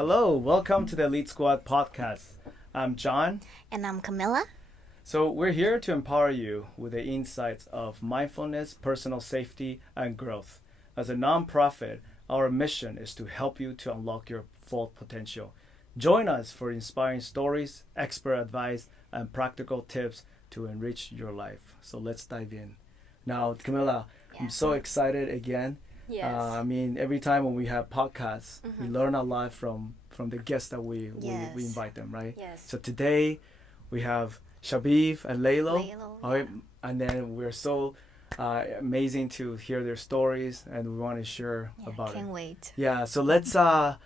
Hello, welcome to the Elite Squad podcast. I'm John. And I'm Camilla. So we're here to empower you with the insights of mindfulness, personal safety, and growth. As a nonprofit, our mission is to help you to unlock your full potential. Join us for inspiring stories, expert advice, and practical tips to enrich your life. So let's dive in. Now, Camilla, I'm so excited again. Yes. Every time when we have podcasts, we learn a lot from the guests that we invite them, right? Yes. So today we have Shabeeb and Laylo. All right, yeah. and then we're so amazing to hear their stories, and we want to share about it. Can't wait. Yeah, so let's tell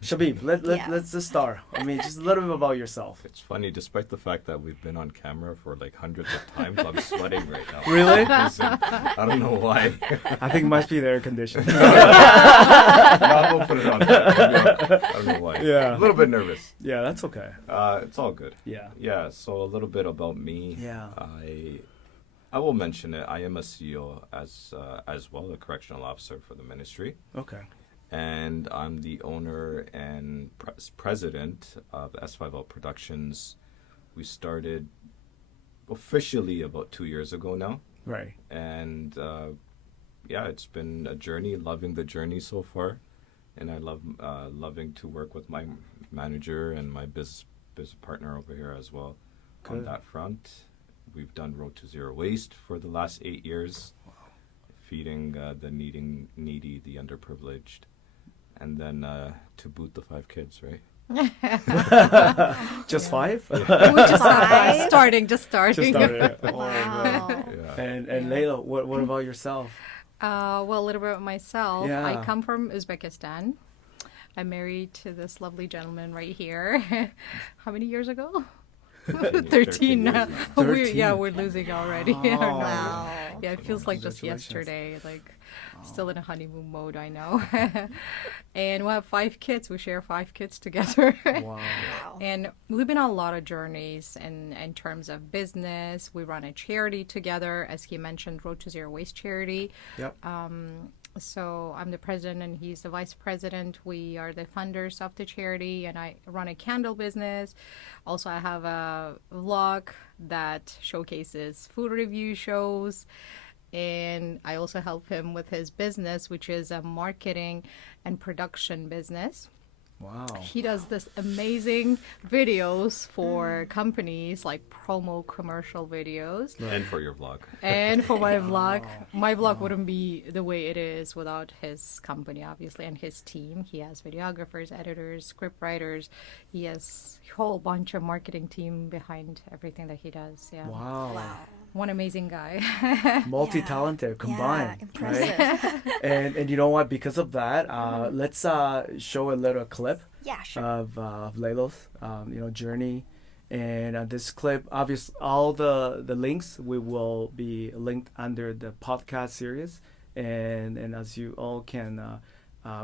Shabeeb. Let's just start. Just a little bit about yourself. It's funny, despite the fact that we've been on camera for like hundreds of times, I'm sweating right now. Really? I don't know why. I think it must be the air conditioning. No, I won't put it on. I don't know why. Yeah. A little bit nervous. Yeah, that's okay. It's all good. Yeah. Yeah, so a little bit about me. Yeah. I will mention it. I am a CEO as well, a correctional officer for the ministry. Okay. And I'm the owner and president of S5L Productions. We started officially about 2 years ago now. Right. And it's been a journey, loving the journey so far. And I love loving to work with my manager and my business partner over here as well. Good. On that front. We've done Road to Zero Waste for the last 8 years, feeding the needy, the underprivileged. And then to boot the 5 kids, right? Just 5? Yeah. We're just starting. Just started. Oh, Wow. Yeah. And Layla, what about yourself? Well, a little bit about myself. Yeah. I come from Uzbekistan. I'm married to this lovely gentleman right here. How many years ago? 13 now. 13. We're losing already. Oh. Wow. Yeah, it feels like just Congratulations. yesterday. Still in a honeymoon mode, I know. And we have 5 kids. We share 5 kids together. Wow. And we've been on a lot of journeys in terms of business. We run a charity together, as he mentioned, Road to Zero Waste charity. Yep. So I'm the president and he's the vice president. We are the funders of the charity, and I run a candle business. Also, I have a vlog that showcases food review shows. And I also help him with his business, which is a marketing and production business. Wow. He does this amazing videos for companies, like promo commercial videos. And for your vlog. And for my vlog. My vlog wouldn't be the way it is without his company, obviously, and his team. He has videographers, editors, script writers. He has a whole bunch of marketing team behind everything that he does. Yeah. Wow. One amazing guy. Multi-talented combined, impressive. right? and you know what? Because of that, let's show a little clip Yeah, sure. of Laylo's journey. And this clip, obviously, all the links we will be linked under the podcast series, and as you all can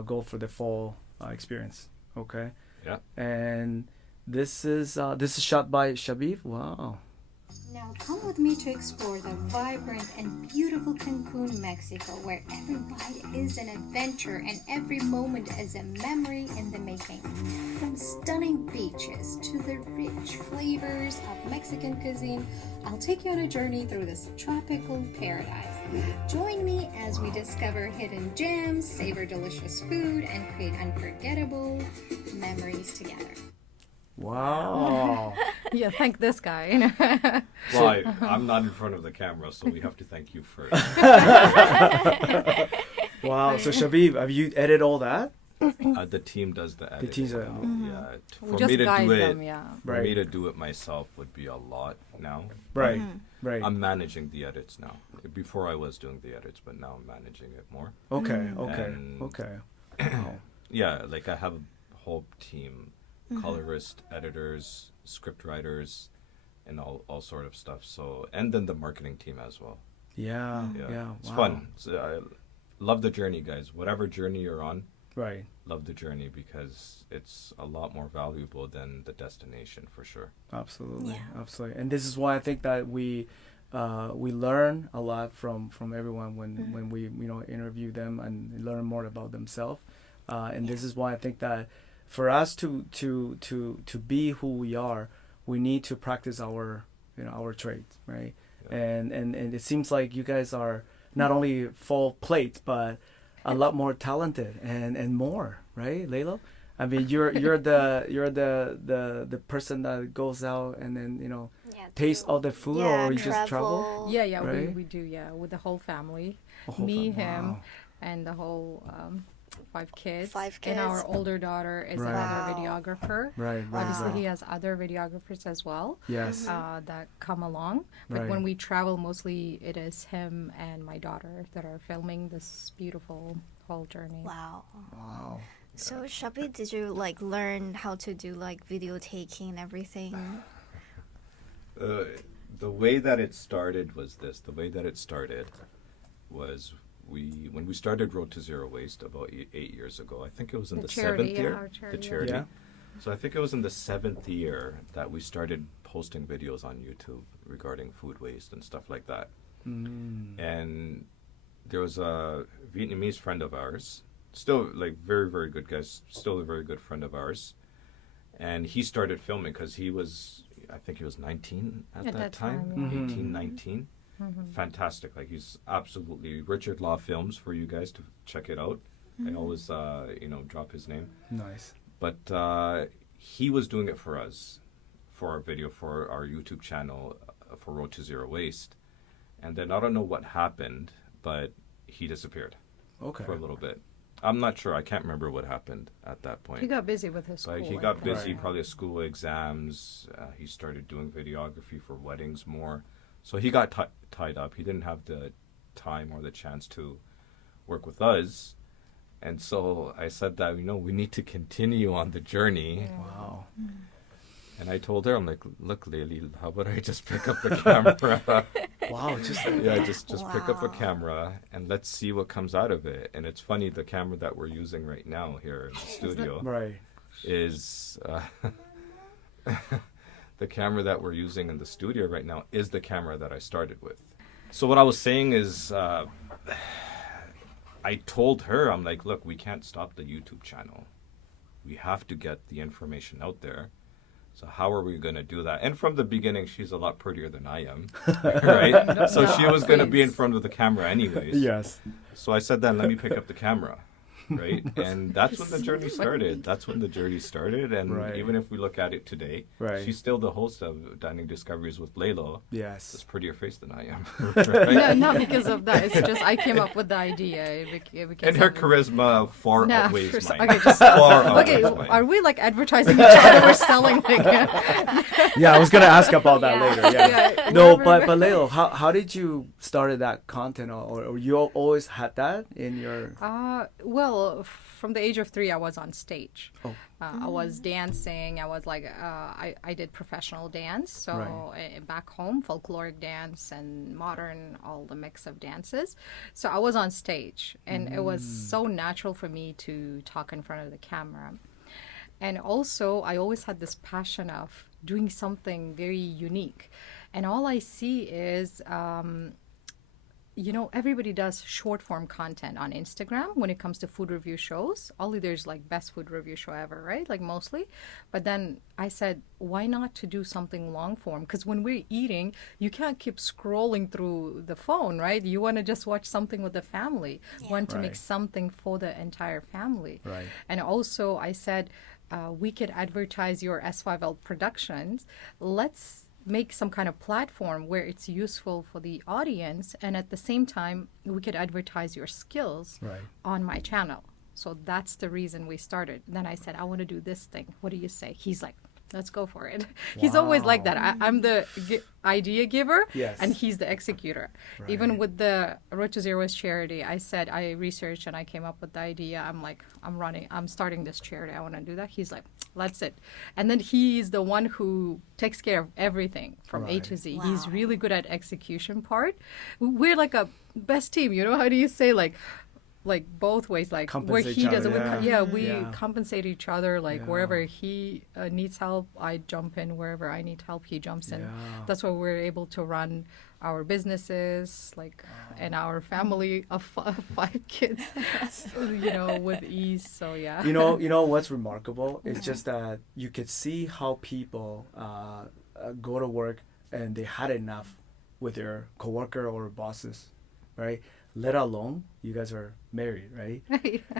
go for the full experience. Okay. Yeah. And this is shot by Shabeeb. Wow. Now come with me to explore the vibrant and beautiful Cancun, Mexico, where every bite is an adventure and every moment is a memory in the making. From stunning beaches to the rich flavors of Mexican cuisine, I'll take you on a journey through this tropical paradise. Join me as we discover hidden gems, savor delicious food, and create unforgettable memories together. Wow. Yeah, thank this guy. Well, I'm not in front of the camera, so we have to thank you first. Wow. So Shabeeb, have you edited all that? The team does the editing. The team's Yeah. We For just me to guide do it, them, yeah. for me to do it myself would be a lot now. Right. Right. I'm managing the edits now. Before I was doing the edits, but now I'm managing it more. Okay. Okay. And- Okay. Wow. Yeah, like I have a whole team, colorist, editors, script writers, and all sort of stuff. So, and then the marketing team as well. Yeah. Yeah, Yeah. it's wow. fun. I love the journey, guys. Whatever journey you're on, Right. love the journey because it's a lot more valuable than the destination for sure. Absolutely. Yeah. Absolutely. And this is why I think that we learn a lot from everyone when we interview them and learn more about themselves. And this is why I think that for us to be who we are, we need to practice our our trades, right? Yeah. And it seems like you guys are not only full plate, but a lot more talented and more, right, Laylo? I mean, you're the person that goes out and then Yeah, taste all the food, or you just travel. Yeah, Right? we do, yeah, with the whole family. A whole Me, fam- him, wow. and the whole 5 kids. Five And our kids. older daughter is Right. another Wow. videographer. Right, right, Obviously, right. he has other videographers as well Yes. that come along. But Right. when we travel, mostly it is him and my daughter that are filming this beautiful whole journey. Wow. Wow. So, Shabi, did you like learn how to do like video taking and everything? The way that it started was this. The way that it started was when we started Road to Zero Waste about 8 years ago. I think it was in the charity, 7th yeah, year. our The charity. charity. Yeah. So I think it was in the 7th year that we started posting videos on YouTube regarding food waste and stuff like that. Mm. And there was a Vietnamese friend of ours, still like very, very good guy, still a very good friend of ours. And he started filming because I think he was 19 at that time, yeah. Mhm. 18, 19. Fantastic. Like he's absolutely, Richard Law Films for you guys to check it out. I always, drop his name. Nice. But he was doing it for us, for our video, for our YouTube channel, for Road to Zero Waste. And then I don't know what happened, but he disappeared Okay. for a little bit. I'm not sure. I can't remember what happened at that point. He got busy with his school. But he I got think. busy, Right. probably at school exams. He started doing videography for weddings more. So he got tied up. He didn't have the time or the chance to work with us. And so I said that, we need to continue on the journey. Wow. And I told her, I'm like, look, Lily, how about I just pick up the camera? Wow. Just Yeah, just pick up a Wow. camera and let's see what comes out of it. And it's funny, the camera that we're using right now here in the studio right. is the camera that we're using in the studio right now is the camera that I started with. So what I was saying is, I told her, I'm like, look, we can't stop the YouTube channel. We have to get the information out there. So how are we going to do that? And from the beginning, she's a lot prettier than I am, right? So she was going to be in front of the camera anyways. Yes. So I said, then let me pick up the camera, right? And that's when the journey started. That's when the journey started. And Right. even if we look at it today, Right. she's still the host of Dining Discoveries with Laylo. Yes. It's prettier face than I am. No, right? not because of that. It's just I came up with the idea. Because And her of- charisma far Nah, outweighs for mine. okay, just Far okay. outweighs mine. Are we like advertising each other? We're selling like Yeah, I was gonna ask about that Yeah. later. Yeah. Yeah, No, whatever. but Leo, how did you started that content, or you always had that in your? Well, from the age of 3, I was on stage. Oh. I was dancing. I was like, I did professional dance. So Right. back home, folkloric dance and modern, all the mix of dances. So I was on stage, and it was so natural for me to talk in front of the camera. And also, I always had this passion of doing something very unique. And all I see is, everybody does short form content on Instagram when it comes to food review shows. Only there's like best food review show ever, right? Like mostly. But then I said, why not to do something long form? Because when we're eating, you can't keep scrolling through the phone, right? You want to just watch something with the family. Want to make Right. something for the entire family. Right. And also I said, we could advertise your S5L Productions. Let's make some kind of platform where it's useful for the audience, and at the same time we could advertise your skills Right. on my channel. So that's the reason we started. Then I said, I want to do this thing. What do you say? He's like, let's go for it. He's always like that. I'm the idea giver, Yes. and he's the executor. Right. Even with the Road to Zero Waste charity, I said, I researched and I came up with the idea. I'm like, I'm starting this charity. I want to do that. He's like, that's it. And then he's the one who takes care of everything from A to Z. He's Wow. really good at execution part. We're like a best team. How do you say, like, like both ways, like where Compensate he each doesn't, other, we yeah. compensate each other. Like Yeah. wherever he needs help, I jump in. Wherever I need help, he jumps in. Yeah. That's why we're able to run our businesses, like, and our family of 5 kids, with ease. So yeah. You know what's remarkable? It's just that you could see how people go to work and they had enough with their coworker or bosses, right? Let alone you guys are married, right?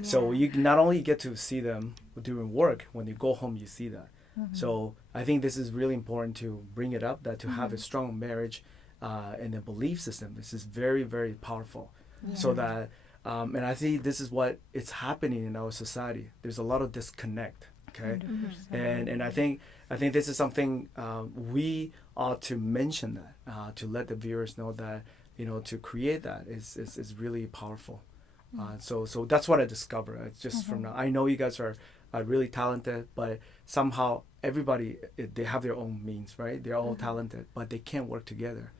So you not only get to see them during work, when you go home, you see that. So I think this is really important to bring it up, that to have a strong marriage and a belief system. This is very, very powerful. So that, and I think this is what it's happening in our society. There's a lot of disconnect. Okay, and I think this is something we ought to mention, that to let the viewers know that to create that is really powerful. So that's what I discovered. It's just from now. I know you guys are really talented, but somehow everybody they have their own means, right? They're all talented, but they can't work together.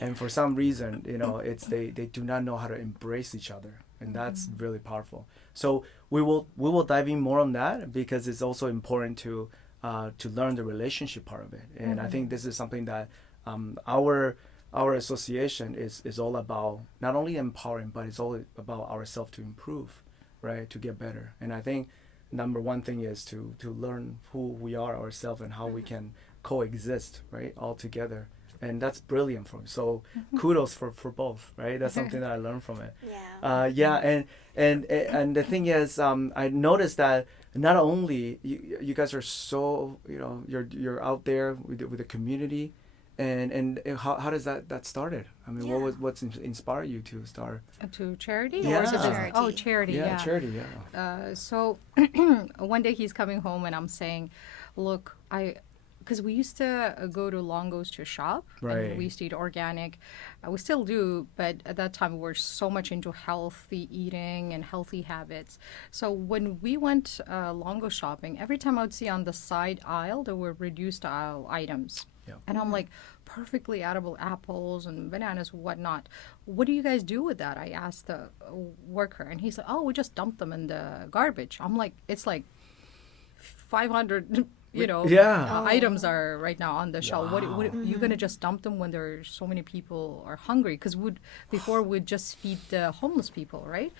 And for some reason, it's they do not know how to embrace each other, and that's really powerful. So we will dive in more on that, because it's also important to learn the relationship part of it. And I think this is something that our association is all about, not only empowering, but it's all about ourselves to improve, right? To get better. And I think number one thing is to learn who we are ourselves and how we can coexist, right, all together. And that's brilliant for me. So kudos for both, right? That's something that I learned from it. And the thing is, I noticed that not only you guys are so you're out there with the community, and how does that started? I mean, what's inspired you to start? To charity? Yeah. Or is it just, Charity. charity, Charity, So one day he's coming home and I'm saying, look, because we used to go to Longo's to shop, Right. and we used to eat organic. We still do, but at that time we were so much into healthy eating and healthy habits. So when we went Longo shopping, every time I would see on the side aisle, there were reduced aisle items. Yeah. And I'm like, perfectly edible apples and bananas, whatnot. What do you guys do with that? I asked the worker, and he said, oh, we just dump them in the garbage. I'm like, it's like 500 items are right now on the shelf. What you're gonna just dump them when there are so many people are hungry? Because before we'd just feed the homeless people, right?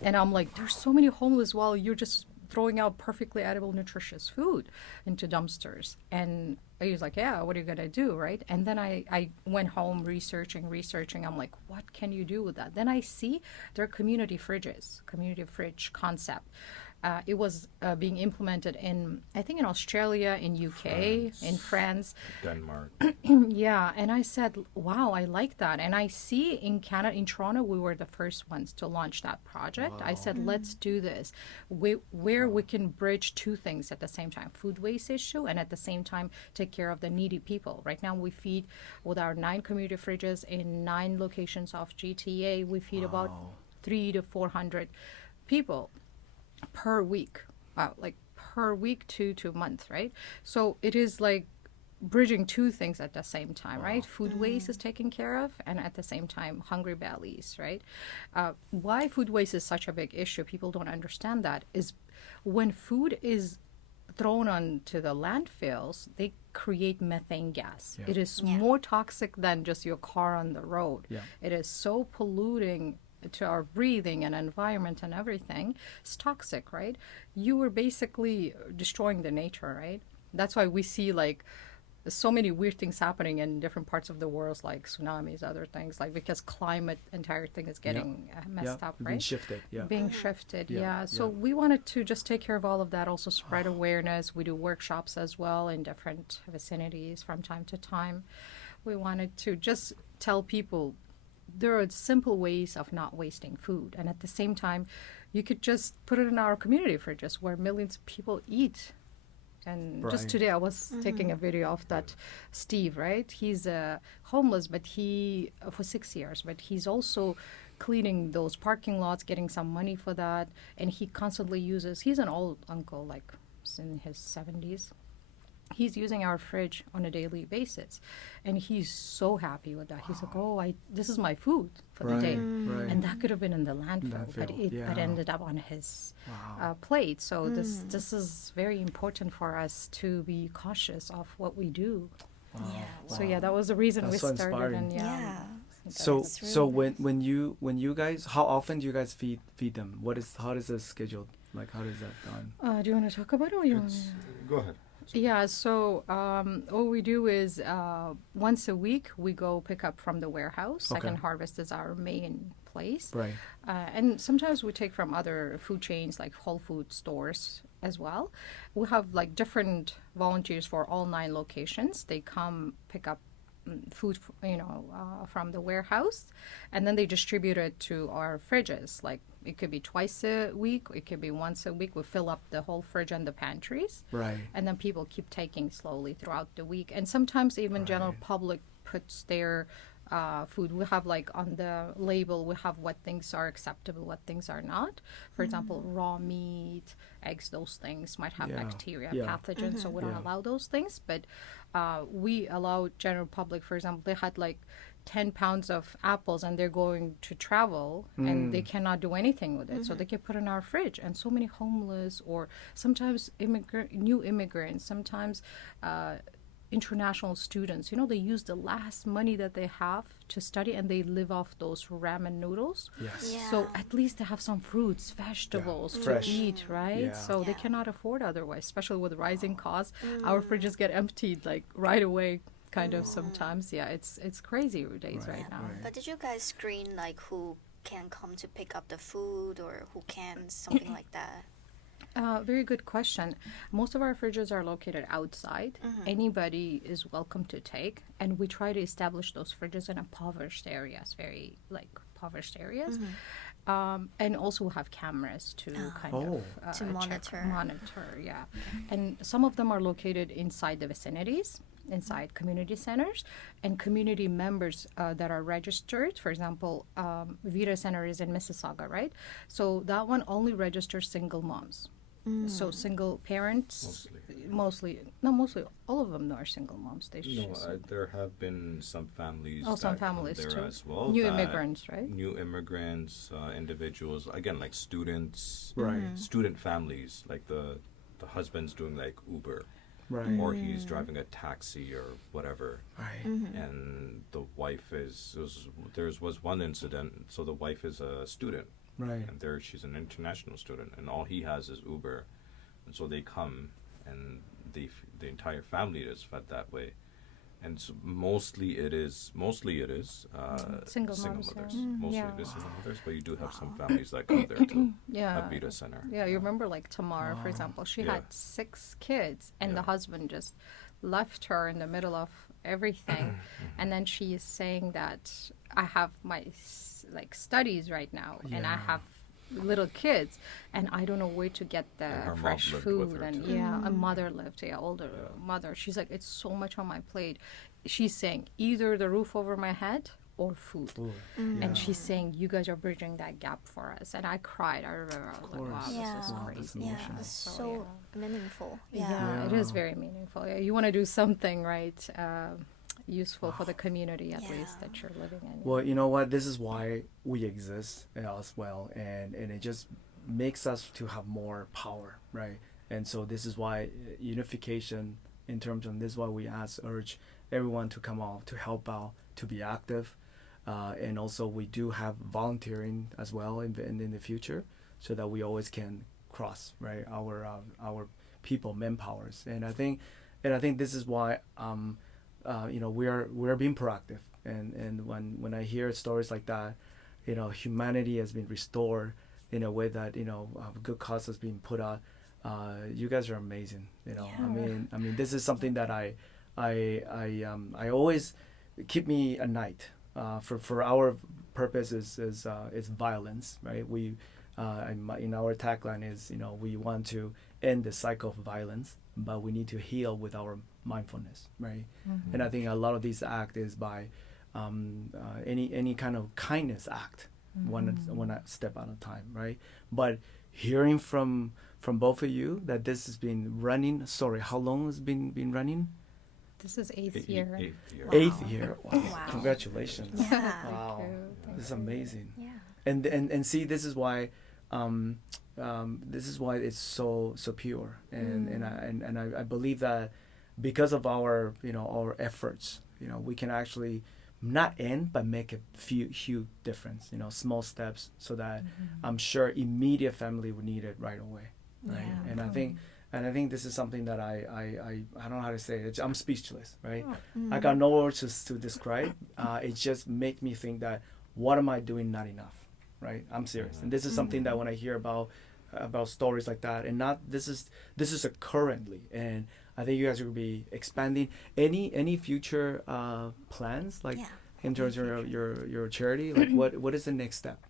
And I'm like, there's so many homeless while you're just throwing out perfectly edible, nutritious food into dumpsters. And he was like, yeah, what are you gonna do, right? And then I went home researching. I'm like, what can you do with that? Then I see there are community fridge concept. It was being implemented I think in Australia, in UK, in France. Denmark. Yeah, and I said, wow, I like that. And I see in Canada, in Toronto, we were the first ones to launch that project. I said, let's do this. Where we can bridge two things at the same time, food waste issue, and at the same time take care of the needy people. Right now we feed, with our 9 community fridges in 9 locations of GTA, we feed about 300 to 400 people per week, per week to month, right? So it is like bridging two things at the same time, right? Food waste is taken care of, and at the same time, hungry bellies, right? Why food waste is such a big issue, people don't understand that, is when food is thrown onto the landfills, they create methane gas. It is more toxic than just your car on the road. It is so polluting to our breathing and environment and everything. It's toxic, right? You were basically destroying the nature, right? That's why we see like so many weird things happening in different parts of the world, like tsunamis, other things, like because climate, entire thing is getting messed up, right? Being shifted, So we wanted to just take care of all of that, also spread awareness. We do workshops as well in different vicinities from time to time. We wanted to just tell people there are simple ways of not wasting food, and at the same time you could just put it in our community fridges where millions of people eat. And just today I was taking a video of that Steve, right? He's homeless, but he for 6 years, but he's also cleaning those parking lots, getting some money for that, and he constantly uses, he's an old uncle, like in his 70s, he's using our fridge on a daily basis, and he's so happy with that. He's like, "Oh, this is my food for the day," Right. and that could have been in the landfill, but Landfill, it yeah. ended up on his Wow. plate. So this is very important for us to be cautious of what we do. Wow. Yeah. So yeah, that was the reason That's we so started. inspiring. And Yeah. So That's really so nice. when you guys, how often do you guys feed them? How does it scheduled? Like, how is that done? do you want to talk about it? Or you want It's, go ahead. Yeah, so what we do is once a week we go pick up from the warehouse. Okay. Second Harvest is our main place. Right. And sometimes we take from other food chains like Whole Food stores as well. We have like different volunteers for all 9 locations. They come pick up food, from the warehouse, and then they distribute it to our fridges. Like it could be twice a week, it could be once a week. We fill up the whole fridge and the pantries, Right. and then people keep taking slowly throughout the week. And sometimes even general public puts their food. We have like on the label, we have what things are acceptable, what things are not. For example, raw meat, eggs, those things might have Yeah. bacteria, Yeah. pathogens, so we don't Yeah. allow those things. But we allow general public, for example, they had like 10 pounds of apples and they're going to travel and they cannot do anything with it. So they can put in our fridge. And so many homeless or sometimes new immigrants, sometimes international students, they use the last money that they have to study and they live off those ramen noodles. Yes. Yeah. So at least they have some fruits, vegetables to Fresh. eat, right? Yeah. So they Yeah. cannot afford otherwise, especially with rising costs. Our fridges get emptied like right away, kind of sometimes. Yeah, it's crazy days right now. right. But did you guys screen like who can come to pick up the food or who can something like that? Very good question. Most of our fridges are located outside. Anybody is welcome to take, and we try to establish those fridges in impoverished areas, very like impoverished areas. And also we have cameras to kind Oh. of To monitor. Monitor, yeah. And some of them are located inside the vicinities, inside community centers, and community members that are registered. For example, Vita Center is in Mississauga, right? So that one only registers single moms. So single parents, mostly all of them are single moms. They No, should. there have been some families. Oh, some that come families there too. as well. New that- immigrants, right? New immigrants, individuals. Again, like students, Right. student families. Like the husband's doing like Uber, Right. or he's driving a taxi or whatever, Right. and the wife was one incident. So the wife is a student. Right. And there she's an international student, and all he has is Uber, and so they come, and the entire family is fed that way, and so mostly it is Single single moms, mothers, yeah. mostly Yeah. it is single mothers, but you do have some families that come there too. Yeah. At Vita Center. Yeah, you remember like Tamara, for example, she Yeah. had 6 kids, and the Yeah. husband just left her in the middle of everything, and then she is saying that I have my studies right now, and I Yeah. have little kids, and I don't know where to get the And her mom fresh lived with food, her and too. yeah, a mother lived, older mother. She's like, it's so much on my plate. She's saying either the roof over my head or food. Ooh. Mm. And she's saying, you guys are bridging that gap for us. And I cried. I remember. I was like, wow, course. this Yeah. is Wow, crazy. that's Yeah, emotional. it's So, so meaningful. Yeah. Yeah. It is Yeah. very meaningful. Yeah, you want to do something, right? Useful for the community, at Yeah. least, that you're living in. Well, you know what? This is why we exist as well, and it just makes us to have more power, right? And so this is why unification, in terms of this, is why we urge everyone to come out, to help out, to be active, and also we do have volunteering as well in the future, so that we always can cross, right, our people manpowers, and I think this is why we're being proactive, and when I hear stories like that, humanity has been restored in a way that a good cause has been put out. You guys are amazing. Yeah. I mean, this is something that I always keep me at night. For our purpose is violence, right? We in our tagline is we want to end the cycle of violence, but we need to heal with our mindfulness, right? And I think a lot of these act is by any kind of kindness act, one step at a time, right? But hearing from from both of you that this has been running. Sorry, how long has been running? This is eighth year. Eighth year. Wow. Eighth year. Wow. Wow. Congratulations. Yeah. Wow. Thank This is you. amazing. Yeah. And see, this is why it's so pure, and I believe that because of our our efforts, we can actually not end but make a huge difference, small steps, so that I'm sure immediate family would need it right away, right? Yeah. And I think this is something that I don't know how to say it. I'm speechless, right? I got no words to describe. It just make me think that what am I doing not enough, right? I'm serious, and this is something that when I hear about stories like that, and not this is a currently, and I think you guys will be expanding. Any future plans, like in terms of your charity? Like what is the next step?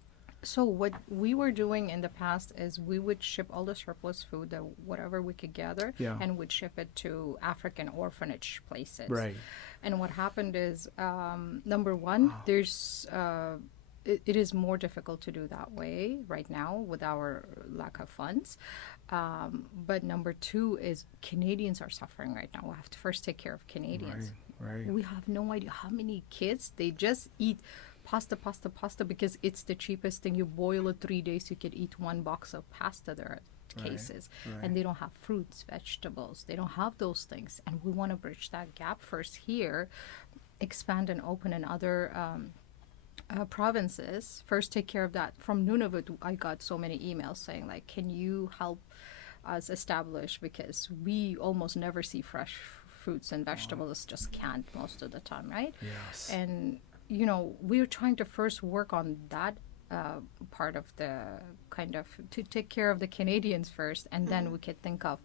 So what we were doing in the past is we would ship all the surplus food, that whatever we could gather, and would ship it to African orphanage places. Right. And what happened is, number one, there's it is more difficult to do that way right now with our lack of funds. But number two is Canadians are suffering right now. We have to first take care of Canadians. Right. We have no idea how many kids, they just eat pasta because it's the cheapest thing. You boil it 3 days, you could eat 1 box of pasta. There are cases. And they don't have fruits, vegetables. They don't have those things. And we want to bridge that gap first here, expand and open in other provinces. First take care of that. From Nunavut, I got so many emails saying, like, can you help us establish, because we almost never see fresh fruits and vegetables, just canned most of the time, right? Yes. And we're trying to first work on that part of the kind of to take care of the Canadians first, and then we could think of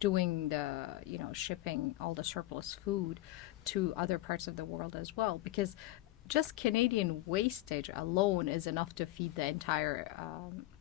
doing the shipping all the surplus food to other parts of the world as well, because just Canadian wastage alone is enough to feed the entire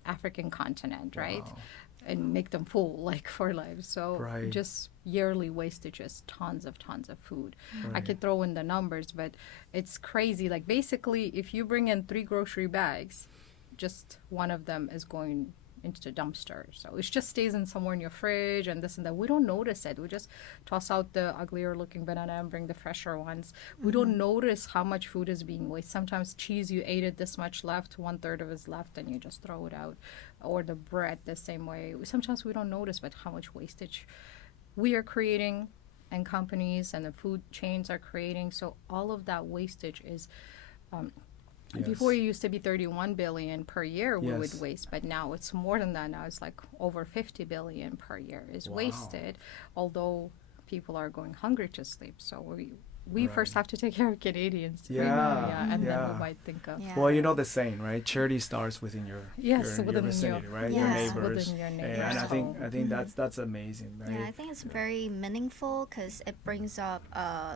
African continent, right? Wow. And make them full, like, for life. So just yearly wastage is tons of food. I could throw in the numbers, but it's crazy. Like, basically, if you bring in 3 grocery bags, just one of them is going into the dumpster. So it just stays in somewhere in your fridge and this and that. We don't notice it. We just toss out the uglier looking banana and bring the fresher ones. We don't notice how much food is being wasted. Sometimes cheese, you ate it this much left, 1/3 of it is left, and you just throw it out. Or the bread the same way. Sometimes we don't notice, but how much wastage we are creating, and companies and the food chains are creating. So all of that wastage is before it used to be 31 billion per year we would waste, but now it's more than that. Now it's like over 50 billion per year is wasted, although people are going hungry to sleep. So we first have to take care of Canadians. And then we might think of Well, the saying, right? Charity starts within your your vicinity, right? Your neighbors. Within your neighbors. And I think that's amazing, right? Yeah, I think it's very meaningful because it brings up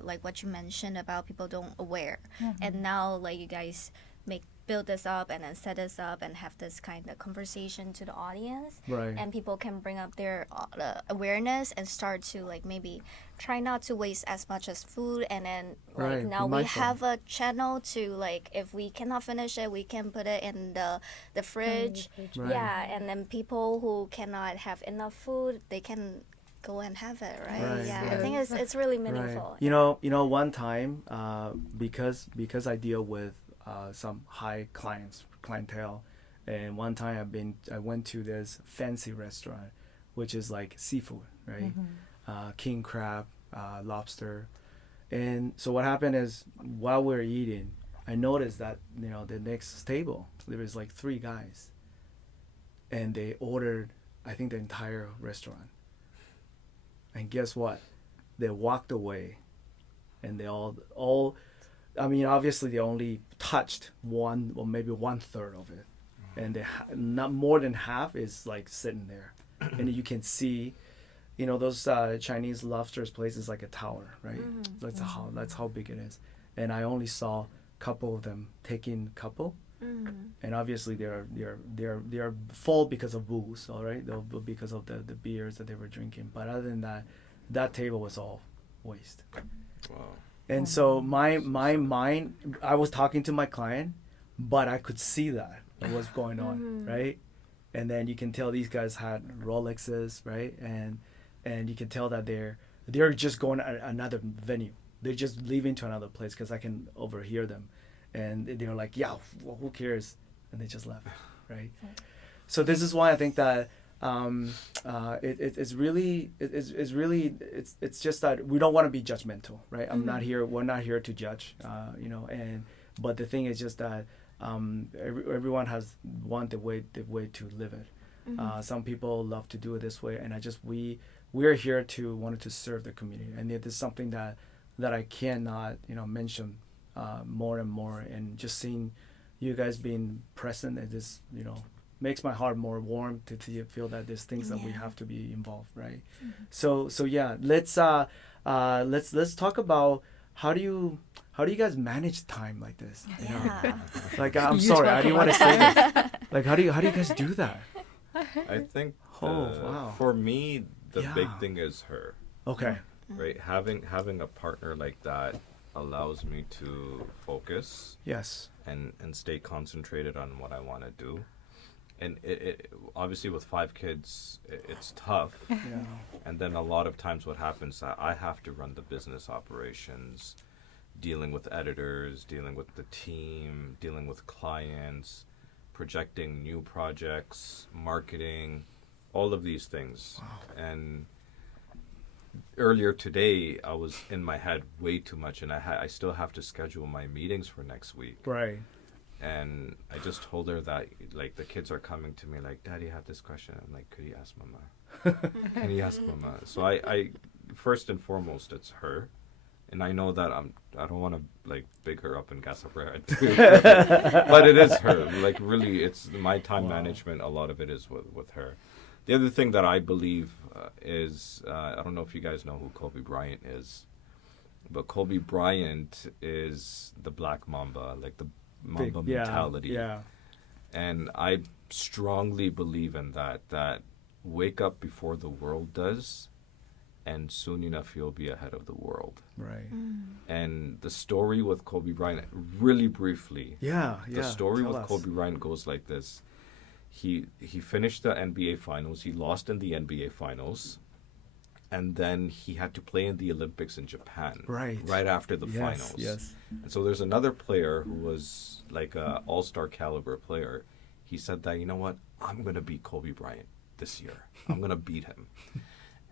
like what you mentioned about people don't aware, and now like you guys build this up and then set this up and have this kind of conversation to the audience, and people can bring up their awareness and start to like maybe try not to waste as much as food, and then like now we have a channel to like if we cannot finish it, we can put it in the fridge, and then people who cannot have enough food, they can go and have it, right? I think it's really meaningful. One time because I deal with some high clientele, and one time I went to this fancy restaurant, which is like seafood, right? King crab, lobster, and so what happened is while we're eating, I noticed that the next table there was like 3 guys, and they ordered I think the entire restaurant, and guess what? They walked away, and they all. I mean, obviously, they only touched 1 or maybe 1/3 of it, and not more than half is like sitting there, and you can see, those Chinese lobsters places like a tower, right? That's how big it is, and I only saw a couple of them taking couple, and obviously they're full because of booze, all right, because of the beers that they were drinking. But other than that, that table was all waste. Wow. And so my mind, I was talking to my client, but I could see that what was going on, right? and then you can tell these guys had Rolexes, right? And you can tell that they're just going to another venue. They're just leaving to another place because I can overhear them, and they're like, "Yeah, well, who cares?" And they just left, right? So this is why I think that it's just that we don't want to be judgmental, right? We're not here to judge, but the thing is just that everyone has the way to live it. Some people love to do it this way, and we're here to wanted to serve the community, and it is something that I cannot mention more and more, and just seeing you guys being present, it just makes my heart more warm to feel that there's things that we have to be involved, right? So yeah, let's talk about how do you guys manage time like this? Like I'm sorry, I didn't want to say this. Like how do you guys do that? I think wow. for me the big thing is her. Okay. Right, having a partner like that allows me to focus. Yes. And stay concentrated on what I want to do. And it obviously with 5 kids, it's tough. Yeah. And then a lot of times what happens is I have to run the business operations, dealing with editors, dealing with the team, dealing with clients, projecting new projects, marketing, all of these things. Wow. And earlier today, I was in my head way too much, and I still have to schedule my meetings for next week. Right. And I just told her that, like, the kids are coming to me like, Daddy, I have this question. I'm like, could you ask Mama? Can you ask Mama? So I first and foremost, it's her. And I know that I don't want to, like, big her up and gas up her head, too. But it is her. Like, really, it's my time management. A lot of it is with her. The other thing that I believe is, I don't know if you guys know who Kobe Bryant is, but Kobe Bryant is the Black Mamba, like the Mamba mentality. Yeah. And I strongly believe in that wake up before the world does, and soon enough you'll be ahead of the world. Right. And the story with Kobe Bryant, really briefly. The story with Kobe Bryant goes like this. He finished the NBA Finals. He lost in the NBA Finals. And then he had to play in the Olympics in Japan. Right after the finals. Yes. And so there's another player who was like a all-star caliber player. He said that, you know what? I'm going to beat Kobe Bryant this year. I'm going to beat him.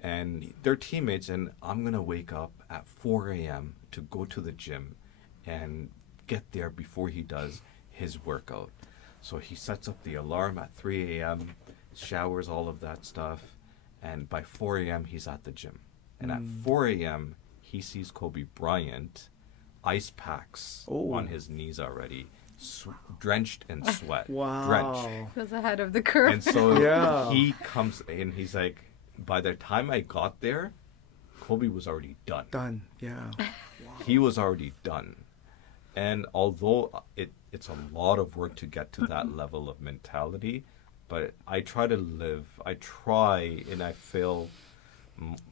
And they're teammates, and I'm going to wake up at 4 a.m. to go to the gym and get there before he does his workout. So he sets up the alarm at 3 a.m., showers, all of that stuff, and by 4 a.m. he's at the gym. And at 4 a.m. he sees Kobe Bryant, ice packs on his knees already, drenched in sweat. Wow. Drenched. Was ahead of the curve. And so he comes in, he's like, by the time I got there, Kobe was already done. Done, yeah. He was already done. And although it's a lot of work to get to that level of mentality, but I try and I fail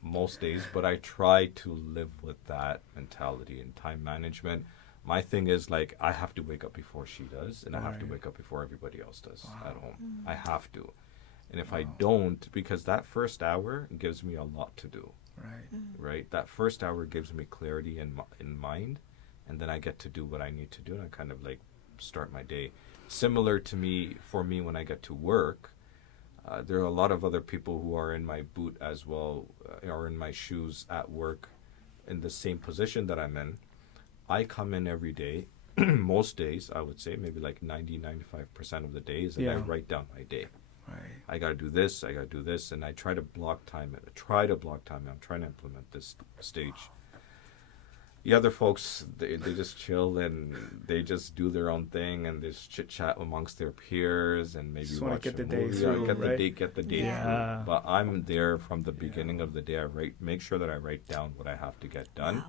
most days, but I try to live with that mentality and time management. My thing is, like, I have to wake up before she does, and I have to wake up before everybody else does at home. I have to. And if I don't, because that first hour gives me a lot to do. Right? That first hour gives me clarity in mind, and then I get to do what I need to do, and I kind of, like, start my day. Similar to for me, when I get to work, there are a lot of other people who are in my boot as well, or in my shoes at work, in the same position that I'm in. I come in every day, most days, I would say, maybe like 90-95% of the days, and I write down my day. I got to do this, and I try to block time. I'm trying to implement this stage. The other folks, they just chill and they just do their own thing and they just chit chat amongst their peers and maybe just watch get a the movie day through, get the day through. But I'm there from the beginning of the day. Make sure that I write down what I have to get done,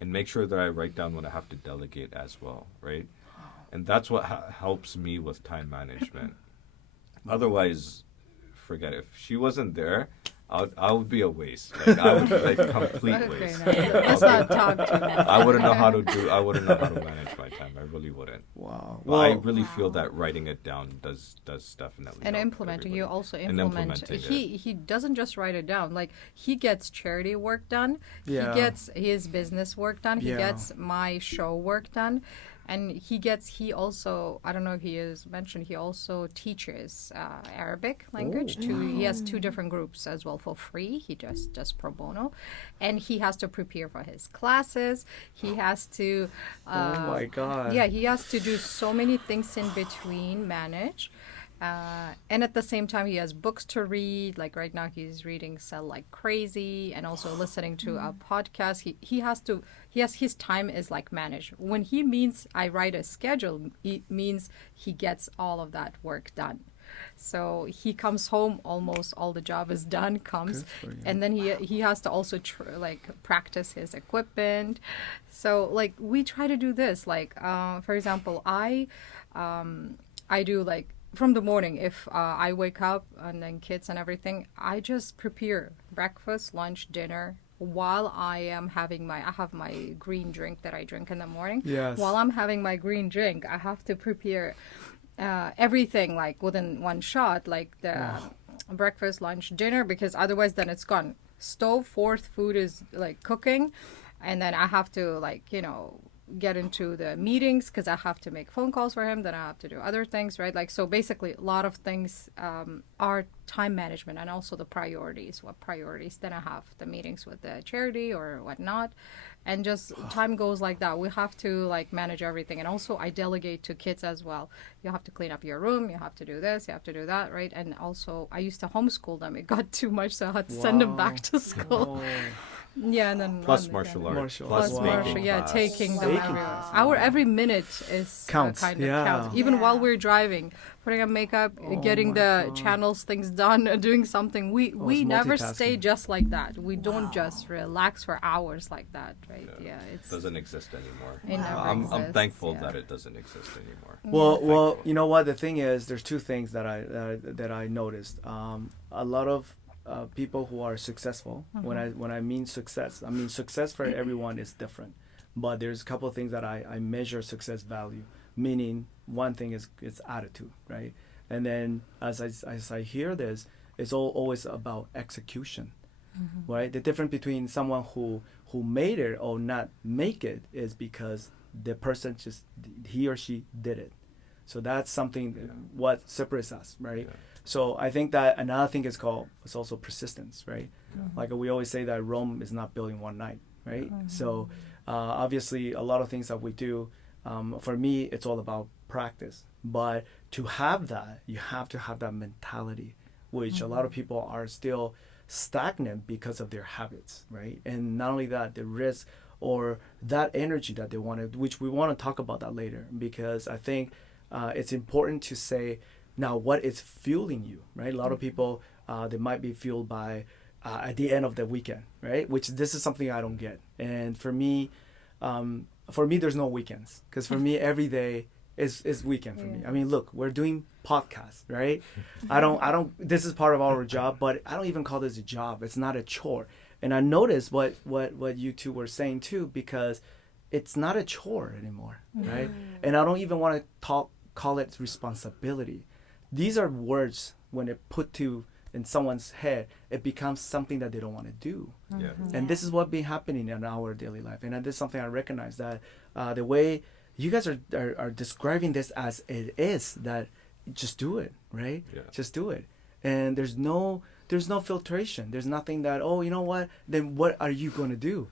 and make sure that I write down what I have to delegate as well, right? And that's what helps me with time management. Otherwise, forget it. If she wasn't there, I would be a waste. Like I would like complete Okay, waste. no, let's not talk too much. I wouldn't know how to manage my time. I really wouldn't. Wow. But I really feel that writing it down does definitely And help implementing, you everybody. also And implement. implementing He doesn't just write it down. Like he gets charity work done. Yeah. He gets his business work done. He Yeah. gets my show work done. And he also, I don't know if he has mentioned, he also teaches Arabic language he has 2 different groups as well for free. He just pro bono. And he has to prepare for his classes. He has to, Oh my God. yeah, he has to do so many things in between, manage. And at the same time, he has books to read. Like right now, he's reading Sell Like Crazy and also listening to a podcast. He has his time is like managed. When he means I write a schedule, it means he gets all of that work done. So he comes home, almost all the job is done, comes, Good for you. and then he has to also practice his equipment. So like we try to do this. Like for example, I do like from the morning, if I wake up and then kids and everything, I just prepare breakfast, lunch, dinner while I have my green drink that I drink in the morning. Yes. While I'm having my green drink, I have to prepare everything like within one shot, like the breakfast, lunch, dinner, because otherwise then it's gone. Stove, fourth food is like cooking, and then I have to get into the meetings because I have to make phone calls for him, then I have to do other things, right? Like, so basically a lot of things are time management and also the priorities. What priorities? Then I have the meetings with the charity or whatnot, and just time goes like that. We have to like manage everything. And also I delegate to kids as well. You have to clean up your room, you have to do this, you have to do that, right? And also I used to homeschool them. It got too much, so I had to send them back to school. Yeah, and then Plus martial arts. Martial Plus arts. making martial, yeah, class. taking them Baking every class. every minute is Counts, kind of yeah. counts. Even Yeah. while we're driving, putting on makeup, getting my the God. channels things done, doing something. We it's never stay multitasking. just like that. We don't just relax for hours like that, right? Yeah, it's Doesn't exist anymore. It never I'm exists, thankful yeah. that it doesn't exist anymore. Well, Thankful. you know what? The thing is, there's 2 things that I noticed. A lot of people who are successful. When I mean success for everyone is different. But there's a couple of things that I measure success value. Meaning, one thing is it's attitude, right? And then as I hear this, it's always about execution, right? The difference between someone who made it or not make it is because the person just he or she did it. So that's something what separates us, right? Yeah. So I think that another thing is also persistence, right? Like we always say that Rome is not built in one night, right? So obviously a lot of things that we do, for me, it's all about practice. But to have that, you have to have that mentality, which a lot of people are still stagnant because of their habits, right? And not only that, the risk or that energy that they wanted, which we want to talk about that later, because I think it's important to say, now, what is fueling you, right? A lot of people, they might be fueled by at the end of the weekend, right? Which this is something I don't get. And for me, there's no weekends, because for me, every day is weekend for me. I mean, look, we're doing podcasts, right? I don't. This is part of our job, but I don't even call this a job. It's not a chore. And I noticed what you two were saying too, because it's not a chore anymore, right? And I don't even want to call it responsibility. These are words, when it put in someone's head, it becomes something that they don't want to do. Yeah. And this is what been happening in our daily life. And this is something I recognize, that the way you guys are describing this as it is, that just do it, right? Yeah. Just do it. And there's no filtration. There's nothing that, oh, you know what? Then what are you going to do?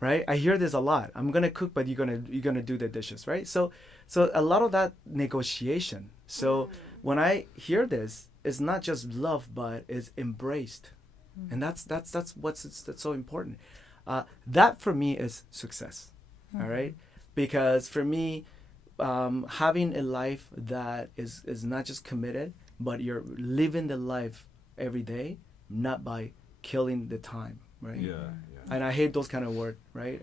Right? I hear this a lot. I'm going to cook, but you're going to do the dishes, right? So a lot of that negotiation. So when I hear this, it's not just love, but it's embraced. And that's so important. That for me is success. All right? Because for me, having a life that is not just committed, but you're living the life every day, not by killing the time, right? Yeah. And I hate those kind of words, right?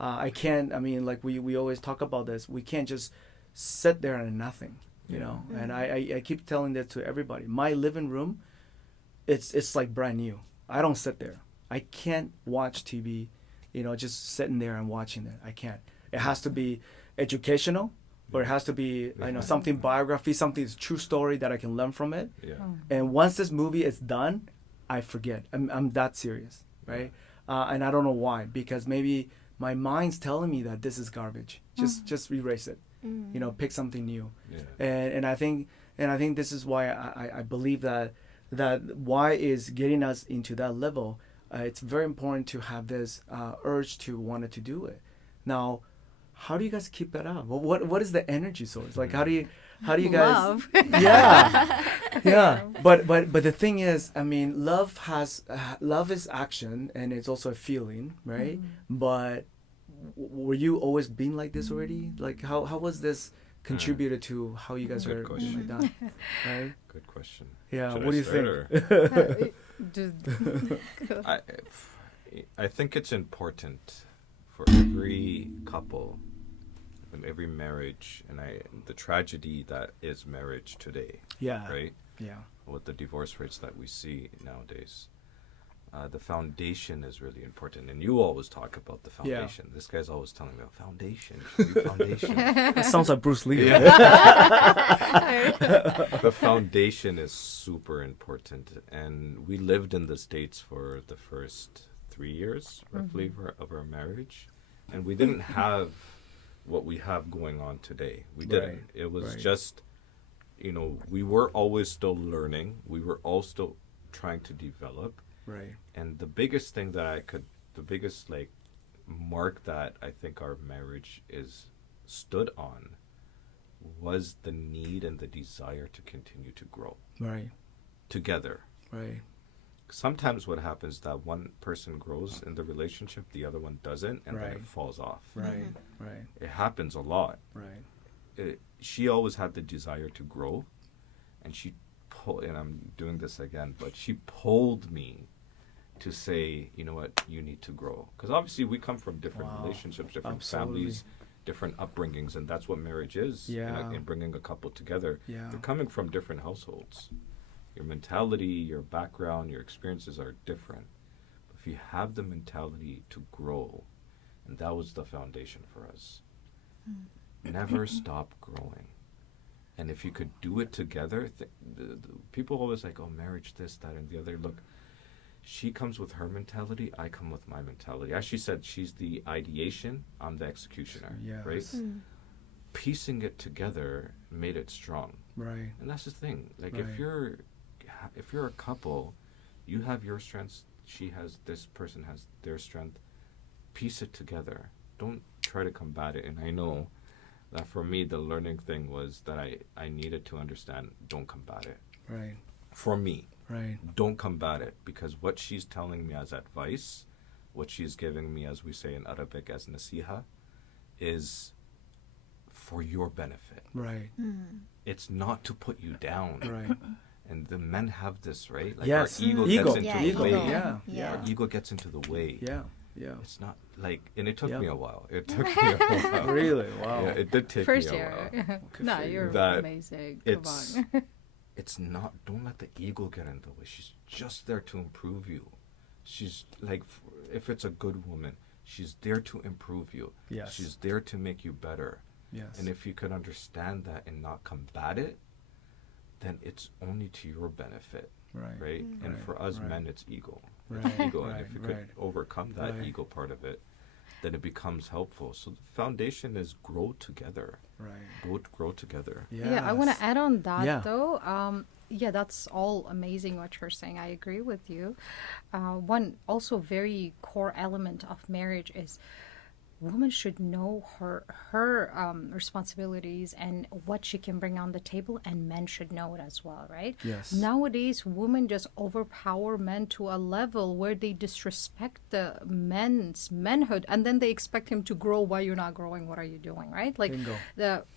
I can't, like we always talk about this, we can't just sit there and nothing, you know? And I keep telling that to everybody. My living room, it's like brand new. I don't sit there. I can't watch TV, just sitting there and watching it. I can't. It has to be educational, or it has to be, something biography, something that's true story that I can learn from it. Yeah. And once this movie is done, I forget. I'm that serious, right? And I don't know why, because maybe my mind's telling me that this is garbage. Just erase it. Pick something new. Yeah. And I think this is why I believe that why is getting us into that level. It's very important to have this urge to want to do it. Now, how do you guys keep that up? What is the energy source? Like, how do you guys? Love. Yeah. But the thing is, I mean, love is action, and it's also a feeling, right? But were you always been like this already? Like, how was this contributed to how you guys are like that? Right? Good question. Yeah. Should What I do you start, think? or- I think it's important for every couple and every marriage, and the tragedy that is marriage today, Yeah. right? Yeah. With the divorce rates that we see nowadays. The foundation is really important, and you always talk about the Yeah. foundation. This guy's always telling me, foundation, your foundation. That sounds like Bruce Lee. The foundation is super important, and we lived in the States for the first 3 years, roughly, of our marriage, and we didn't have what we have going on today. We didn't. Right. It was Right. just, we were always still learning. We were all still trying to develop. Right. And the biggest thing that the biggest mark that I think our marriage is stood on was the need and the desire to continue to grow Right. together. Right. Sometimes what happens is that one person grows in the relationship, the other one doesn't, and then Right. it falls off. Right. Right. It happens a lot. Right. She always had the desire to grow, and and I'm doing this again, but she pulled me to say, you know what, you need to grow. Because obviously we come from different Wow. relationships, different Absolutely. families, different upbringings, and that's what marriage is. Yeah. In bringing a couple together. Yeah. They're coming from different households. Your mentality, your background, your experiences are different. But if you have the mentality to grow, and that was the foundation for us, never stop growing. And if you could do it together, the people always like, oh, marriage, this, that, and the other. Look, she comes with her mentality, I come with my mentality. As she said, she's the ideation, I'm the executioner, Yes. right? Piecing it together made it strong. Right. And that's the thing. Like, Right. if you're a couple, you have your strengths, this person has their strength. Piece it together. Don't try to combat it. And I know that for me, the learning thing was that I needed to understand, don't combat it. Right. For me, Right. don't combat it, because what she's telling me as advice, what she's giving me, as we say in Arabic, as nasiha, is for your benefit. Right. It's not to put you down. Right. And the men have this, right? Like, Yes. our ego Ego. gets into Yeah, the Ego. way. Yeah. Yeah. Our ego gets into the way. Yeah. Yeah. It's not like, and it took Yep. me a while. It took me a while. Really? Wow. Yeah, it did take First me a year. while. No, for you. you're That amazing. it's- Come on. It's not, don't let the ego get in the way. She's just there to improve you. She's like, if it's a good woman, she's there to improve you. Yes. She's there to make you better. Yes. And if you could understand that and not combat it, then it's only to your benefit, Right. right? And Right, for us right. men, it's ego. Right. Ego. Right. And if you Right. could overcome that Right. ego part of it, then it becomes helpful. So the foundation is grow together. Right. Both grow together. Yeah, I want Yes. to add on that Yeah. though. Yeah, that's all amazing what you're saying. I agree with you. One also very core element of marriage is woman should know her responsibilities and what she can bring on the table, and men should know it as well, right? Yes. Nowadays, women just overpower men to a level where they disrespect the men's manhood, and then they expect him to grow while you're not growing. What are you doing, right? Like Bingo.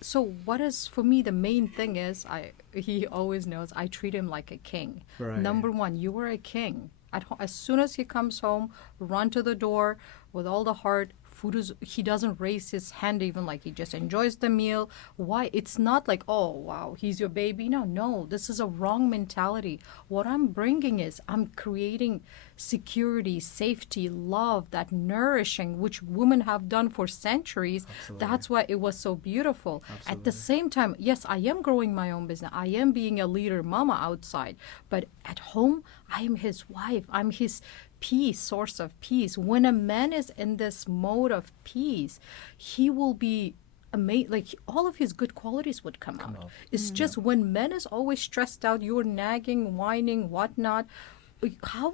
so what is for me the main thing is he always knows I treat him like a king. Right. Number one, you are a king. As soon as he comes home, run to the door with all the heart, food is, he doesn't raise his hand even, like he just enjoys the meal. Why? It's not like, oh wow, he's your baby. No, this is a wrong mentality. What I'm bringing is I'm creating security, safety, love, that nourishing, which women have done for centuries. Absolutely. That's why it was so beautiful. Absolutely. At the same time, yes, I am growing my own business. I am being a leader mama outside, but at home I am his wife. I'm his peace, source of peace. When a man is in this mode of peace, he will be amazing. Like all of his good qualities would come out. It's just when men is always stressed out, you're nagging, whining, whatnot. How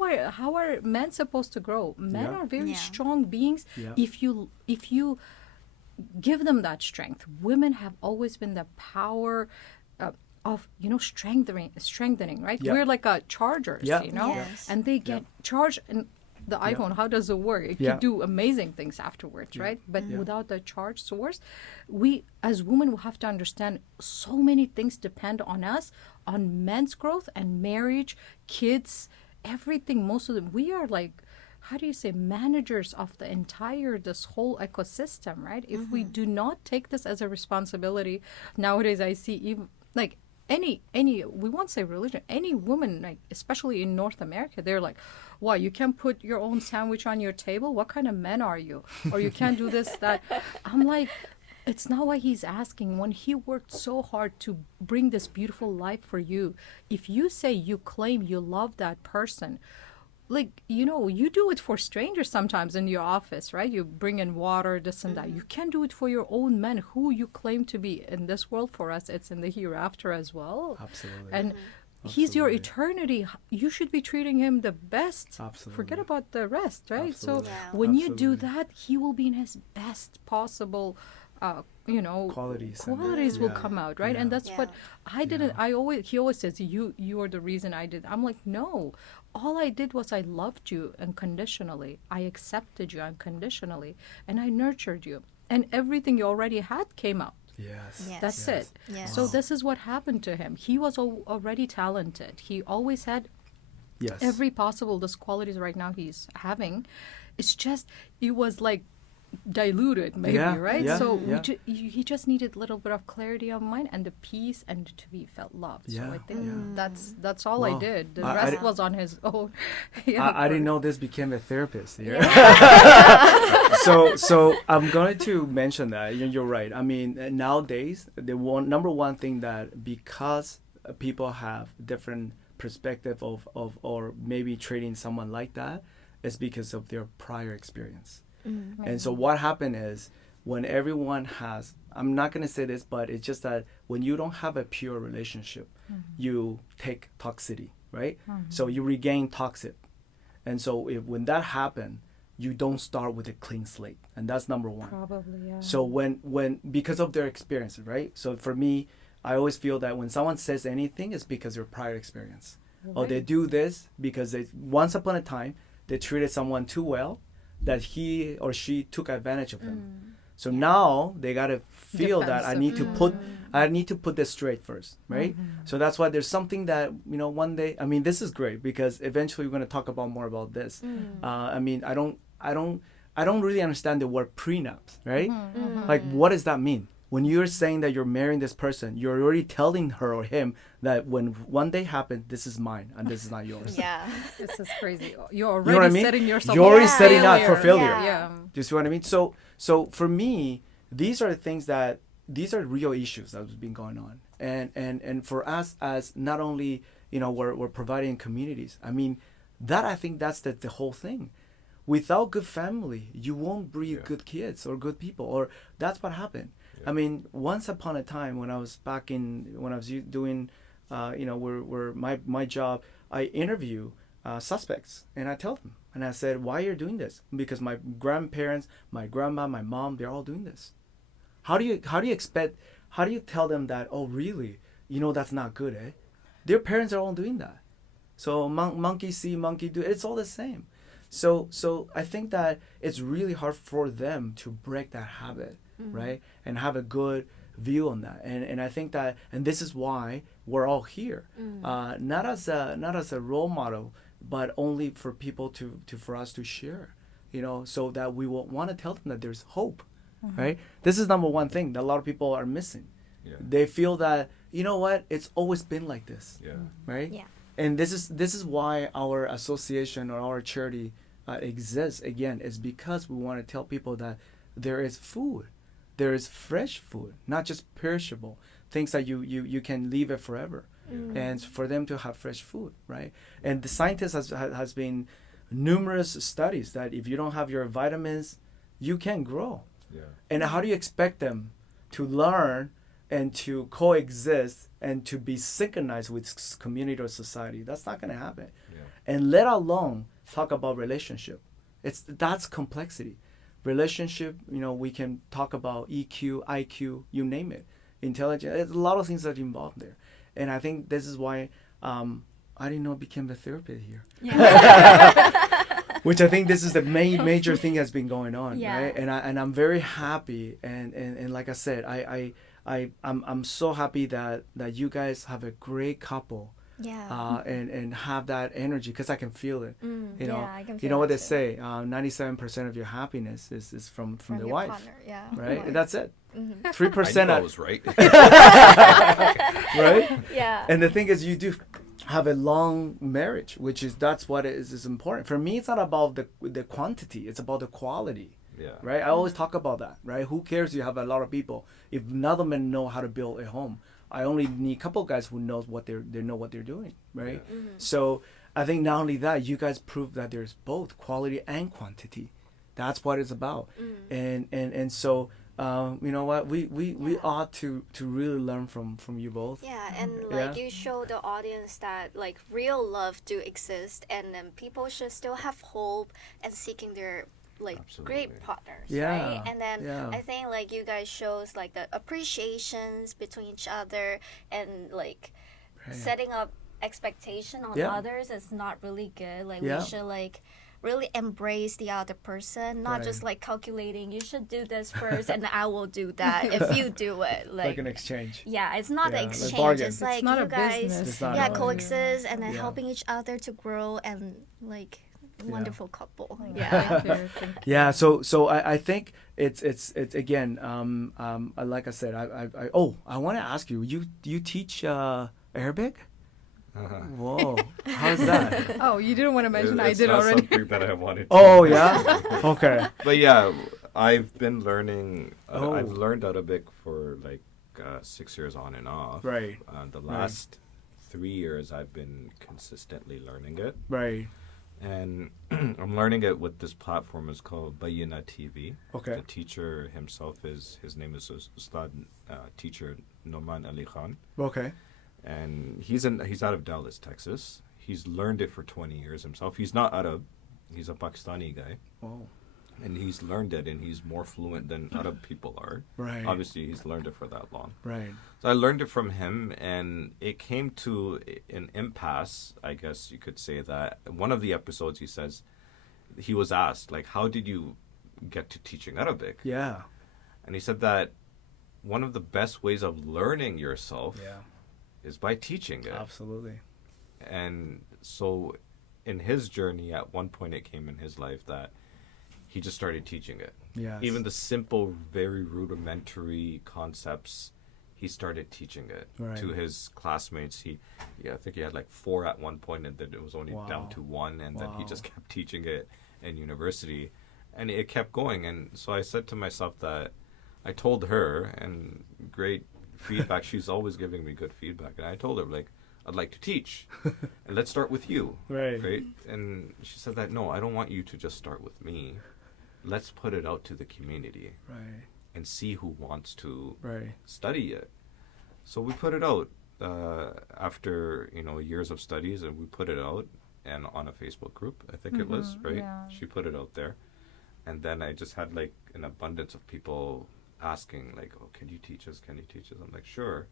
are men supposed to grow? Men Yeah. are very Yeah. strong beings. Yeah. If you give them that strength. Women have always been the power of strengthening, right? Yeah. We're like a chargers, Yeah. Yes. and they get charged. And the iPhone, how does it work? It Yeah. can do amazing things afterwards, right? But Yeah. without the charge source, we as women will have to understand so many things depend on us, on men's growth and marriage, kids, everything. Most of them, we are like, how do you say, managers of the entire, this whole ecosystem, right? If we do not take this as a responsibility, nowadays I see even like any we won't say religion, any woman, like especially in North America, they're like, why you can't put your own sandwich on your table? What kind of men are you? Or you can't do this, that. I'm like, it's not what he's asking. When he worked so hard to bring this beautiful life for you, if you say you claim you love that person, like, you do it for strangers sometimes in your office, right? You bring in water, this and that. You can't do it for your own men who you claim to be in this world. For us, it's in the hereafter as well. Absolutely. And he's your Absolutely. eternity. You should be treating him the best. Absolutely. Forget about the rest, right? Absolutely. So Yeah. when you do Absolutely. that, he will be in his best possible Qualities and- qualities will Yeah. come out, right? Yeah. And that's what Yeah. I didn't. He always says, you are the reason I did. I'm like, no, all I did was I loved you unconditionally. I accepted you unconditionally, and I nurtured you, and everything you already had came out. Yes. Yes. That's Yes. it. Yes. So this is what happened to him. He was already talented. He always had Yes. every possible these qualities right now he's having. It's just it was like diluted, maybe, Yeah, right? yeah, So yeah. he just needed a little bit of clarity of mind and the peace and to be felt loved. So Yeah, I think yeah. that's all I Wow. did. The I rest didn't- was on his own. Yeah, I didn't but- know this became a therapist here. so I'm going to mention that you're right. I mean, nowadays the number one thing that, because people have different perspective of or maybe treating someone like that, is because of their prior experience. And so what happened is, when everyone has, I'm not going to say this, but it's just that when you don't have a pure relationship, you take toxicity, right? So you regain toxic. And so when that happened, you don't start with a clean slate. And that's number one. Probably, yeah. So when because of their experiences, right? So for me, I always feel that when someone says anything, it's because of their prior experience. Or they do this because once upon a time, they treated someone too well, that he or she took advantage of them. So now they gotta feel that I need to put this straight first, right? So that's why there's something that one day. I mean, this is great because eventually we're gonna talk about more about this. I mean, I don't really understand the word prenups, right? Like, what does that mean? When you're saying that you're marrying this person, you're already telling her or him that when one day happens, this is mine and this is not yours. Yeah. This is crazy. You're You know what I already mean? setting yourself You're up already for setting up for failure. Yeah. Yeah. Do you see what I mean? So for me, these are the things these are real issues that have been going on. And for us, as not only, we're providing communities. I mean, I think that's the whole thing. Without good family, you won't breed good kids or good people, or that's what happened. I mean, once upon a time when I was doing, where my job, I interview suspects and I tell them, and I said, why you're doing this? Because my grandparents, my grandma, my mom, they're all doing this. How do you tell them that, oh really, that's not good, eh? Their parents are all doing that. So monkey see, monkey do, it's all the same. So I think that it's really hard for them to break that habit, right? And have a good view on that. And I think that, and this is why we're all here, not as a role model, but only for people for us to share so that we will want to tell them that there's hope, right? This is number one thing that a lot of people are missing. Yeah. They feel that, you know what, it's always been like this, Yeah. right? Yeah. And this is why our association or our charity exists, again, is because we want to tell people that there is food. There is fresh food, not just perishable, things that you can leave it forever. And for them to have fresh food, right? And the scientist has been numerous studies that if you don't have your vitamins, you can't grow. Yeah. And how do you expect them to learn and to coexist and to be synchronized with community or society? That's not going to happen. Yeah. And let alone talk about relationship. That's complexity. Relationship, we can talk about EQ, IQ, you name it. Intelligence, there's a lot of things that are involved there. And I think this is why I didn't know it became the therapist here. Which I think this is the major thing that's been going on, right? And I'm very happy, and like I said, I'm so happy that you guys have a great couple. Yeah. And have that energy, because I can feel it. I can feel you know what it they too. say, 97% of your happiness is from the your wife, partner, yeah. right? And that's it. Mm-hmm. 3% I knew I was right. right? Yeah. And the thing is, you do have a long marriage, that's what is important. For me, it's not about the quantity, it's about the quality. Yeah. Right? I always talk about that, right? Who cares you have a lot of people if none of them know how to build a home? I only need a couple guys who knows what they know what they're doing, right? Yeah. So I think not only that, you guys prove that there's both quality and quantity. That's what it's about. And so you know what, we ought to really learn from you both. Yeah, and you show the audience that like real love do exist, and then people should still have hope and seeking their great partners, right? And then I think you guys shows the appreciations between each other, and setting up expectation on others is not really good. We should really embrace the other person, not just calculating, you should do this first and I will do that if you do it. Like an exchange. Yeah, it's not an like exchange. bargain. It's It's not you a guys business. coexist and then helping each other to grow and wonderful couple. Yeah. So I think it's again like I said, I want to ask you, you teach Arabic? Whoa, how's that? Oh, you didn't want to mention I It's did not already. something that I wanted to. Oh yeah. Okay. But yeah, I've been learning. Oh. I've learned Arabic for 6 years on and off. Right. The last 3 years, I've been consistently learning it. Right. And I'm learning it with this platform. It's called Bayina TV. Okay. The teacher himself his name is Ustad teacher Noman Ali Khan. Okay. And he's out of Dallas, Texas. He's learned it for 20 years himself. He's not Arab. He's a Pakistani guy. Oh. And he's learned it, and he's more fluent than Arab people are. Right. Obviously, he's learned it for that long. Right. So I learned it from him, and it came to an impasse, I guess you could say that. One of the episodes, he was asked, how did you get to teaching Arabic? Yeah. And he said that one of the best ways of learning yourself is by teaching it. Absolutely. And so in his journey, at one point it came in his life that he just started teaching it. Yes. Even the simple, very rudimentary concepts, he started teaching it to his classmates. I think he had 4 at one point, and then it was only down to 1, and then he just kept teaching it in university, and it kept going. And so I said to myself that I told her, and great feedback, she's always giving me good feedback, and I told her, I'd like to teach, and let's start with you. Right. And she said that, no, I don't want you to just start with me. Let's put it out to the community. Right. And see who wants to Right. study it. So we put it out after years of studies, and we put it out and on a Facebook group, I think it was, right? Yeah. She put it out there, and then I just had an abundance of people asking oh, can you teach us? Can you teach us? I'm like, sure.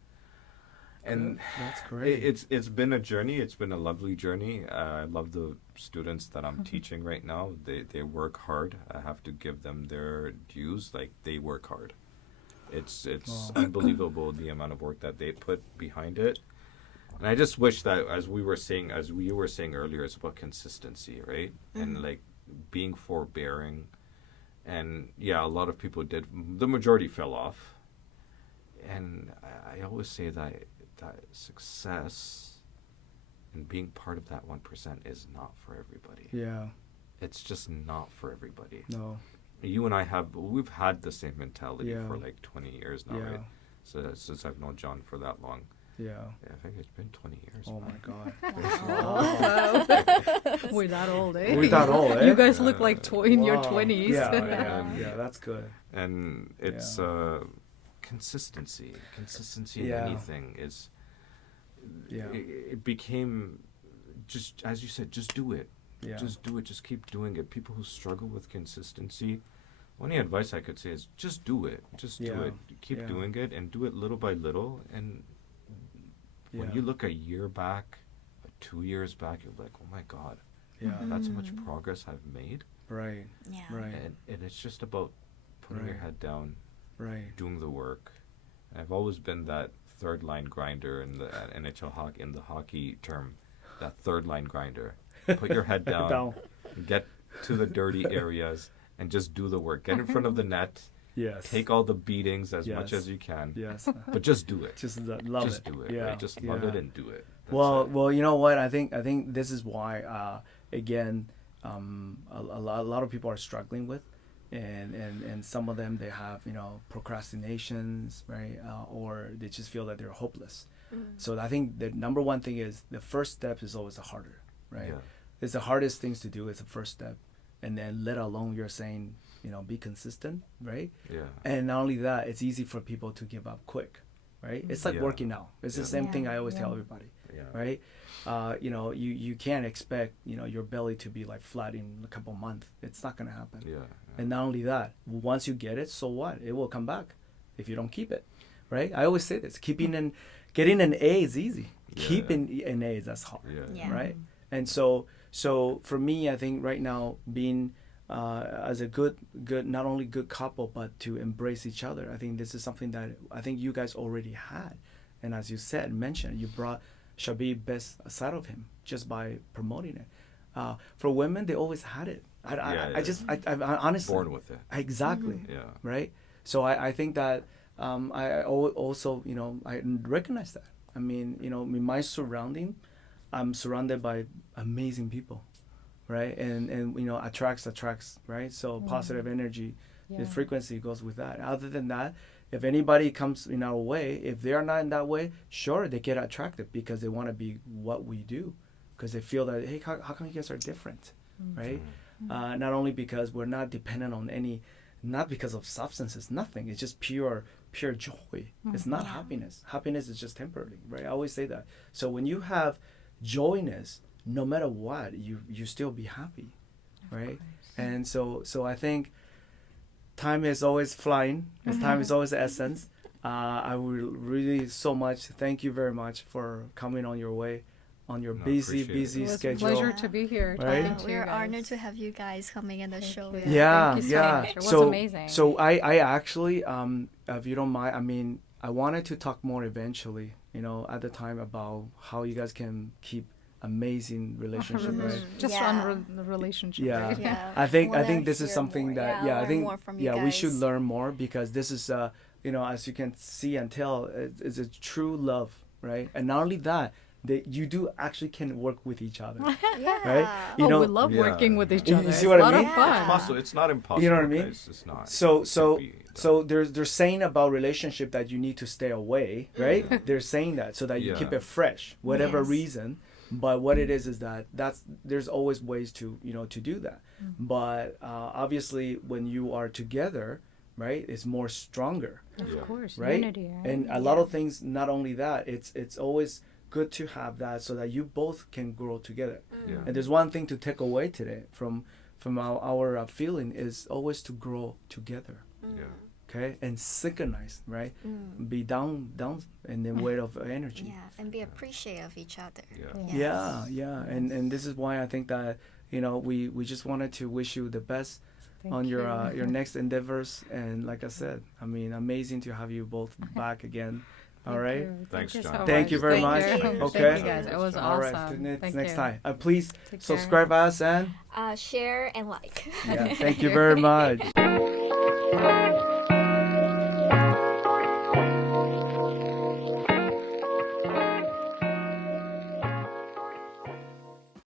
And that's great. It's been a journey. It's been a lovely journey. I love the students that I'm teaching right now. They work hard. I have to give them their dues. They work hard. It's unbelievable the amount of work that they put behind it. And I just wish that, as you were saying earlier, it's about consistency, right? And being forbearing. And yeah, a lot of people did. The majority fell off. And I always say that success and being part of that 1% is not for everybody. Yeah. It's just not for everybody. No. You and I we've had the same mentality Yeah. for like 20 years now, Yeah. right? So since I've known John for that long. Yeah. Yeah, I think it's been 20 years. Oh man. my God. We're that old, eh? We're that old, eh? You guys look like in your Wow. 20s. Yeah, Yeah. yeah, yeah, that's good. And it's consistency. Consistency in Yeah. anything is. Yeah. It became just, as you said, just do it. Yeah. Just do it. Just keep doing it. People who struggle with consistency, only advice I could say is just do it. Just do Yeah. it. Keep Yeah. doing it and do it little by little. And when Yeah. you look a year back, 2 years back, you're like, oh my God, Yeah. that's how much progress I've made. Right. Yeah. Right. And it's just about putting your Right. head down, Right. doing the work. I've always been that third line grinder in the NHL hockey, in the hockey term, that third line grinder. Put your head down, Down. get to the dirty areas, and just do the work. Get in front of the net, Yes. take all the beatings as much Yes. as you can, Yes. but just do it. Just love Just it. do it. Yeah. Right? Just love yeah. it and do it. That's Well, it. well, you know what? I think this is why again a lot of people are struggling with, and some of them they have procrastinations, right? Or they just feel that they're hopeless. So I think the number one thing is the first step is always the harder, right? Yeah. It's the hardest things to do is the first step, and then let alone you're saying be consistent, right? Yeah. And not only that, it's easy for people to give up quick, right? It's like Yeah. working out. It's the Yeah. same thing Yeah, I always tell yeah. everybody, Yeah. right? You can't expect your belly to be like flat in a couple months. It's not gonna happen. Yeah. And not only that, once you get it, so what? It will come back if you don't keep it, right? I always say this: getting an A is easy. Yeah. Keeping an A that's hard, Yeah. Yeah. right? And so for me, I think right now being as a good not only good couple but to embrace each other, I think this is something that I think you guys already had, and as you mentioned, you brought Shabeeb best side of him just by promoting it. For women, they always had it. I honestly Born with it. exactly Yeah. right. So I think that also I recognize that. I mean in my surrounding, I'm surrounded by amazing people, right? And attracts, right? So positive energy, the frequency goes with that. Other than that, if anybody comes in our way, if they are not in that way, sure, they get attracted because they want to be what we do, because they feel that, hey, how come you guys are different, right? Not only because we're not dependent on not because of substances, nothing. It's just pure joy. It's not happiness. Happiness is just temporary, right? I always say that. So when you have joyness, no matter what, you still be happy, right? And so I think time is always flying. Time is always the essence. I would really so much thank you very much for coming on your way, on your busy appreciate it. It was a schedule. pleasure to be here. Right? talking to you We're guys. honored to have you guys coming in the show. you. Yeah, Thank you so yeah. much. It was so amazing. so I actually if you don't mind, I mean, I wanted to talk more eventually, at the time about how you guys can keep amazing relationship, right? Just Yeah. on the relationship. Yeah. right? Yeah. I think Wanna this is hear something more. that I learn think more from you we should guys. learn more, because this is as you can see and tell, it's a true love, right? And not only that you do actually can work with each other, Yeah. right? We love Yeah. working with each You other. see It's what a I lot mean? of fun. It's possible. It's not impossible. You know what I mean? Guys. It's not. So It so could be done. so they're saying about relationship that you need to stay away, right? They're saying that so that you keep Yeah. it fresh, whatever Yes. reason. But what it is that there's always ways to to do that. But obviously when you are together, right, it's more stronger, Of Yeah. course, right? unity. Right? And a lot of things. Not only that, it's always good to have that so that you both can grow together. Yeah. And there's one thing to take away today from our feeling is always to grow together. Yeah. Okay, and synchronize, right? Be down, and then weight of energy. Yeah, and be appreciative of each other. Yeah. Yes. Yeah. And this is why I think that we just wanted to wish you the best Thank on your you. your next endeavors. And like I said, I mean, amazing to have you both back again. All right. Thanks, you John. so Thank much. you very much. Thank you. Okay. Thank you guys. It was All right. awesome. Next Thank you. time. Please Take care. subscribe us and Share and like. yeah, thank you very much.